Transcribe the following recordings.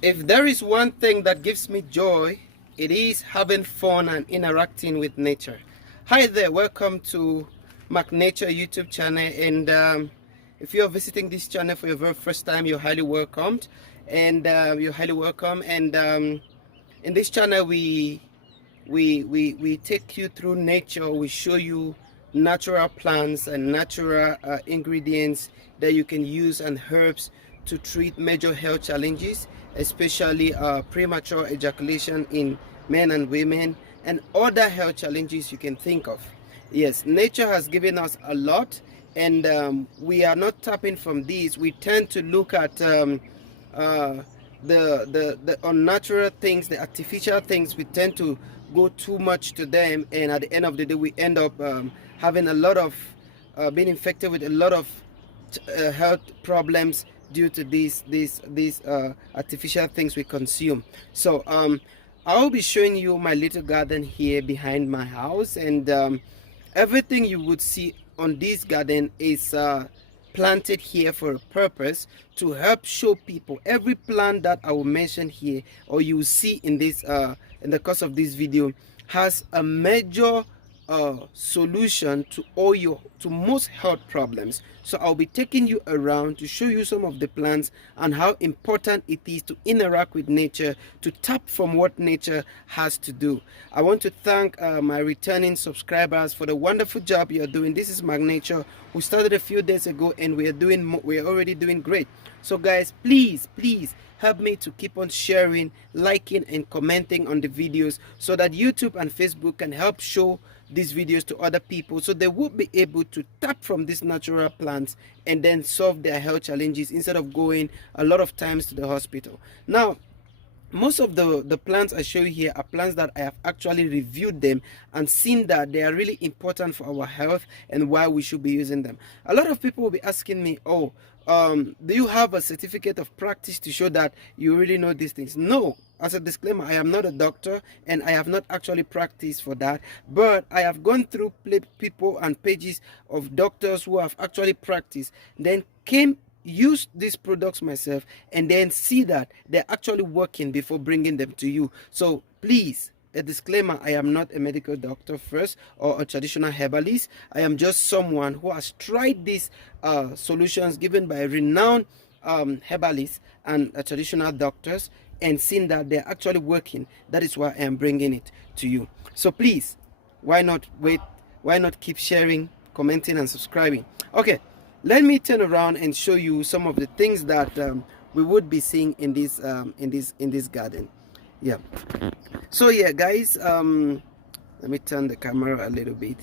If there is one thing that gives me joy, it is having fun and interacting with nature. Hi there, welcome to Mac Nature YouTube channel. And if you're visiting this channel for your very first time, you're highly welcomed. And you're highly welcome. And in this channel, we take you through nature. We show you natural plants and natural ingredients that you can use, and herbs to treat major health challenges, especially premature ejaculation in men and women, and other health challenges you can think of. Yes, nature has given us a lot, and we are not tapping from these. We tend to look at uh, the unnatural things, the artificial things. We tend to go too much to them, and at the end of the day we end up having a lot of being infected with a lot of health problems due to these artificial things we consume. So I'll be showing you my little garden here behind my house, and everything you would see on this garden is planted here for a purpose, to help show people every plant that I will mention here, or you will see in this in the course of this video, has a major solution to most health problems. So I'll be taking you around to show you some of the plants and how important it is to interact with nature, to tap from what nature has to do. I want to thank my returning subscribers for the wonderful job you're doing. This is Mac Nature. We started a few days ago, and we are already doing great. So guys, please help me to keep on sharing, liking, and commenting on the videos, so that YouTube and Facebook can help show these videos to other people, so they will be able to tap from these natural plants and then solve their health challenges instead of going a lot of times to the hospital. Now, most of the plants I show you here are plants that I have actually reviewed them and seen that they are really important for our health and why we should be using them. A lot of people will be asking me, oh, do you have a certificate of practice to show that you really know these things? No. As a disclaimer, I am not a doctor, and I have not actually practiced for that, but I have gone through people and pages of doctors who have actually practiced, then use these products myself, and then see that they're actually working before bringing them to you. So please, a disclaimer, I am not a medical doctor first, or a traditional herbalist. I am just someone who has tried these solutions given by renowned herbalists and traditional doctors, and seen that they're actually working. That is why I am bringing it to you. So please, why not wait? Why not keep sharing, commenting, and subscribing? Okay, let me turn around and show you some of the things that we would be seeing in this garden. Yeah. So yeah, guys, let me turn the camera a little bit.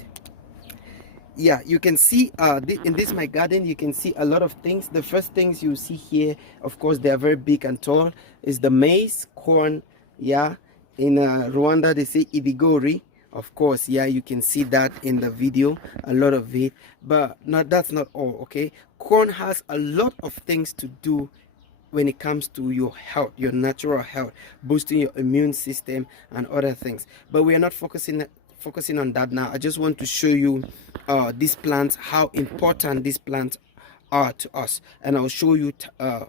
Yeah, you can see in this my garden, you can see a lot of things. The first things you see here, of course, they are very big and tall, is the maize, corn. Yeah, in Rwanda they say ibigori. Of course, yeah, you can see that in the video, a lot of it. But that's not all. Okay, corn has a lot of things to do when it comes to your health, your natural health, boosting your immune system and other things. But we are not focusing on that now. I just want to show you these plants, how important these plants are to us, and I'll show you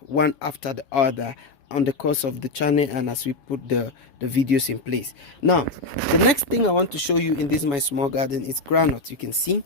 one after the other on the course of the channel, and as we put the videos in place. Now, the next thing I want to show you in this my small garden is groundnut. You can see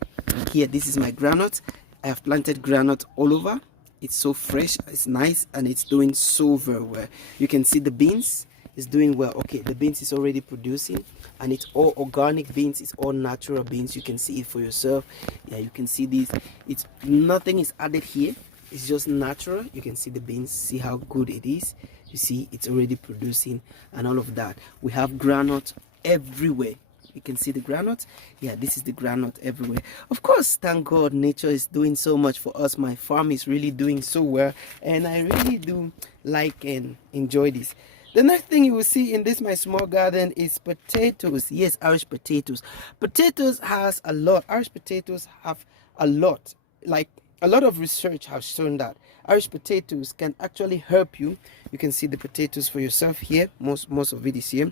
here, this is my groundnut. I have planted groundnut all over. It's so fresh, it's nice, and it's doing so very well. You can see the beans is doing well. Okay, the beans is already producing, and it's all organic beans, it's all natural beans. You can see it for yourself. Yeah, you can see this. It's nothing is added here, it's just natural. You can see the beans, see how good it is. You see it's already producing and all of that. We have groundnut everywhere. You can see the groundnut. Yeah, this is the groundnut everywhere. Of course, thank God, nature is doing so much for us. My farm is really doing so well, and I really do like and enjoy this. The next thing you will see in this my small garden is potatoes. Yes, Irish potatoes. Potatoes has a lot. Irish potatoes have a lot. Like, a lot of research has shown that Irish potatoes can actually help you. You can see the potatoes for yourself here. Most of it is here.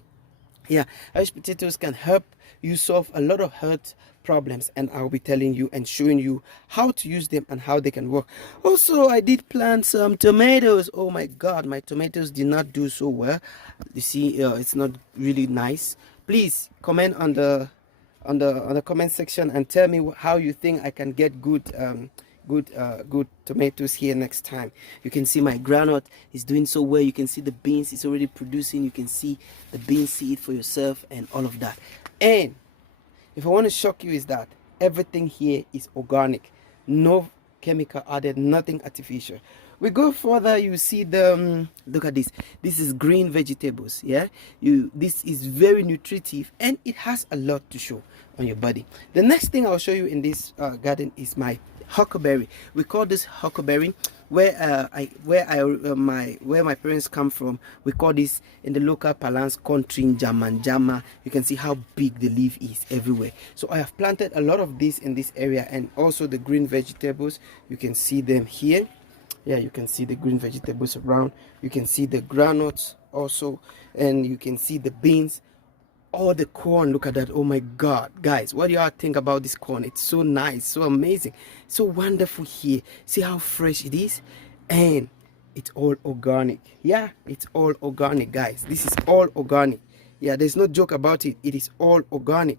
Yeah, Irish potatoes can help you solve a lot of health problems, and I'll be telling you and showing you how to use them and how they can work. Also, I did plant some tomatoes. Oh my god, my tomatoes did not do so well. You see, it's not really nice. Please comment on the comment section and tell me how you think I can get good tomatoes here next time. You can see my groundnut is doing so well. You can see the beans it's already producing. You can see the beans seed for yourself and all of that. And if I want to shock you is that everything here is organic, no chemical added, nothing artificial. We go further, you see the look at this. This is green vegetables. Yeah, this is very nutritive and it has a lot to show on your body. The next thing I'll show you in this garden is my huckleberry. We call this huckleberry. Where my parents come from, we call this in the local parlance country jama. You can see how big the leaf is everywhere. So I have planted a lot of this in this area, and also the green vegetables. You can see them here. Yeah, you can see the green vegetables around. You can see the groundnuts also, and you can see the beans. All the corn, look at that. Oh my god, guys, what do y'all think about this corn? It's so nice, so amazing, so wonderful here. See how fresh it is, and it's all organic. Yeah, it's all organic, guys. This is all organic. Yeah, there's no joke about it. It is all organic.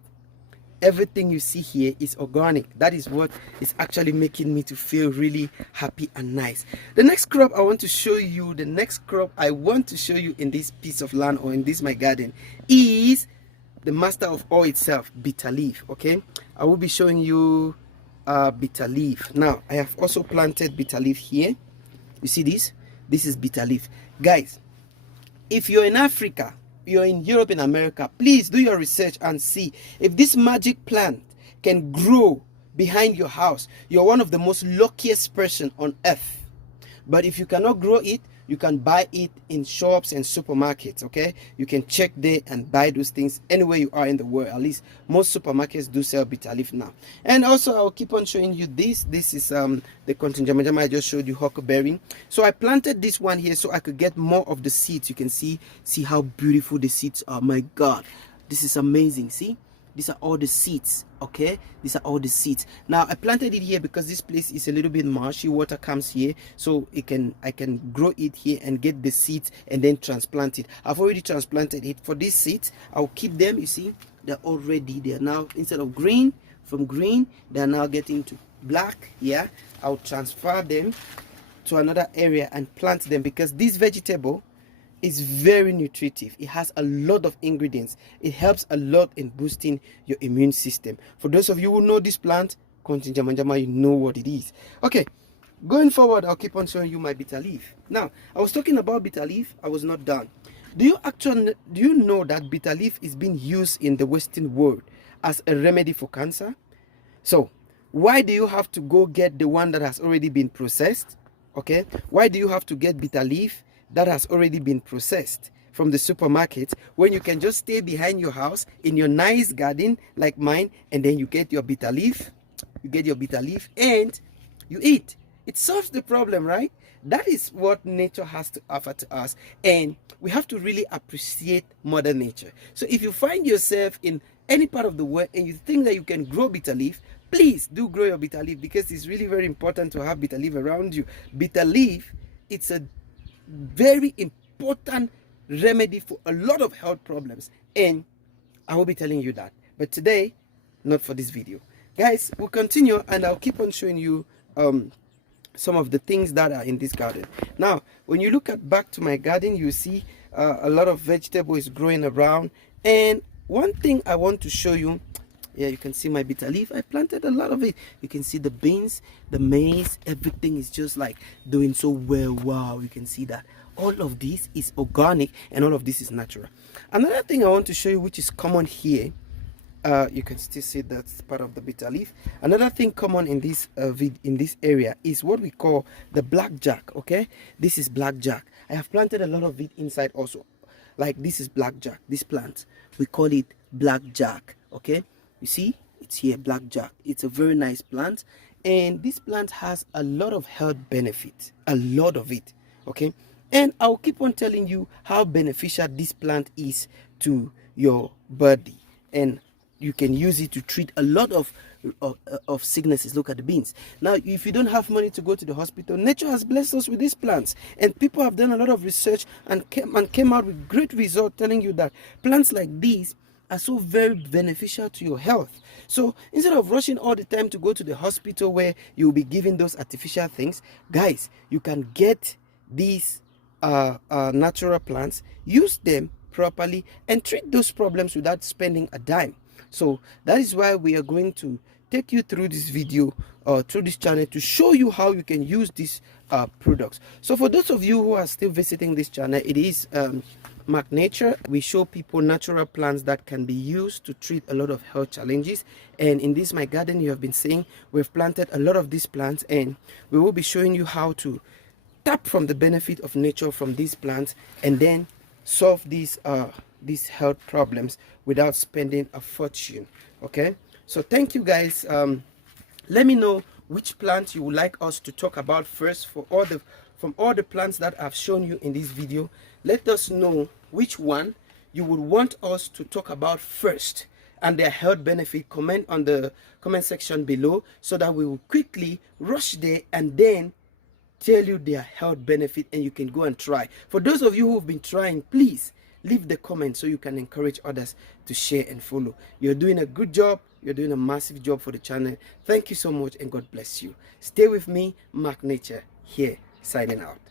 Everything you see here is organic. That is what is actually making me to feel really happy and nice. The next crop I want to show you, in this piece of land or in this my garden, is the master of all itself, bitter leaf. Okay, I will be showing you bitter leaf. Now I have also planted bitter leaf here. You see this is bitter leaf, guys. If you're in Africa, you're in Europe, in America, please do your research and see if this magic plant can grow behind your house. You're one of the most luckiest person on earth. But if you cannot grow it, you can buy it in shops and supermarkets. Okay, you can check there and buy those things anywhere you are in the world. At least most supermarkets do sell bitter leaf now. And also I'll keep on showing you this is the continjama I just showed you, huckleberry. So I planted this one here so I could get more of the seeds. You can see how beautiful the seeds are. My god, this is amazing. See, these are all the seeds. Okay, these are all the seeds. Now I planted it here because this place is a little bit marshy. Water comes here, so I can grow it here and get the seeds and then transplant it. I've already transplanted it. For these seeds, I'll keep them. You see, they're already there now. Instead of green, from green, they're now getting to black. Yeah, I'll transfer them to another area and plant them because this vegetable is very nutritive. It has a lot of ingredients. It helps a lot in boosting your immune system. For those of you who know this plant, continjama, you know what it is. Okay, going forward, I'll keep on showing you my bitter leaf. Now, I was talking about bitter leaf. I was not done. Do you know that bitter leaf is being used in the Western world as a remedy for cancer? So, why do you have to go get the one that has already been processed? Okay, why do you have to get bitter leaf that has already been processed from the supermarket when you can just stay behind your house in your nice garden like mine, and then you get your bitter leaf, and you eat? It solves the problem, right? That is what nature has to offer to us, and we have to really appreciate Mother Nature. So if you find yourself in any part of the world and you think that you can grow bitter leaf, please do grow your bitter leaf, because it's really very important to have bitter leaf around you. Bitter leaf, it's a very important remedy for a lot of health problems, and I will be telling you that. But today, not for this video. Guys, we'll continue and I'll keep on showing you some of the things that are in this garden. Now, when you look back to my garden, you see a lot of vegetables growing around. And one thing I want to show you, yeah, you can see my bitter leaf. I planted a lot of it. You can see the beans, the maize, everything is just like doing so well. Wow, you can see that. All of this is organic and all of this is natural. Another thing I want to show you, which is common here, you can still see that's part of the bitter leaf. Another thing common in this area is what we call the blackjack. Okay, this is blackjack. I have planted a lot of it inside also. Like this is blackjack, this plant, we call it blackjack. Okay, you see it's here, blackjack. It's a very nice plant, and this plant has a lot of health benefits, a lot of it. Okay, and I'll keep on telling you how beneficial this plant is to your body, and you can use it to treat a lot of sicknesses. Look at the beans. Now, if you don't have money to go to the hospital, nature has blessed us with these plants, and people have done a lot of research and came out with great results telling you that plants like these are so very beneficial to your health. So instead of rushing all the time to go to the hospital where you'll be given those artificial things, guys, you can get these natural plants, use them properly, and treat those problems without spending a dime. So that is why we are going to take you through this video or through this channel to show you how you can use these products. So for those of you who are still visiting this channel, it is Mark Nature. We show people natural plants that can be used to treat a lot of health challenges. And in this my garden, you have been seeing we've planted a lot of these plants, and we will be showing you how to tap from the benefit of nature from these plants and then solve these health problems without spending a fortune. Okay, so thank you guys. Let me know which plant you would like us to talk about first. From all the plants that I've shown you in this video, let us know which one you would want us to talk about first and their health benefit. Comment on the comment section below so that we will quickly rush there and then tell you their health benefit, and you can go and try. For those of you who've been trying, please leave the comment so you can encourage others to share and follow. You're doing a good job. You're doing a massive job for the channel. Thank you so much, and God bless you. Stay with me, Mark Nature, here, signing out.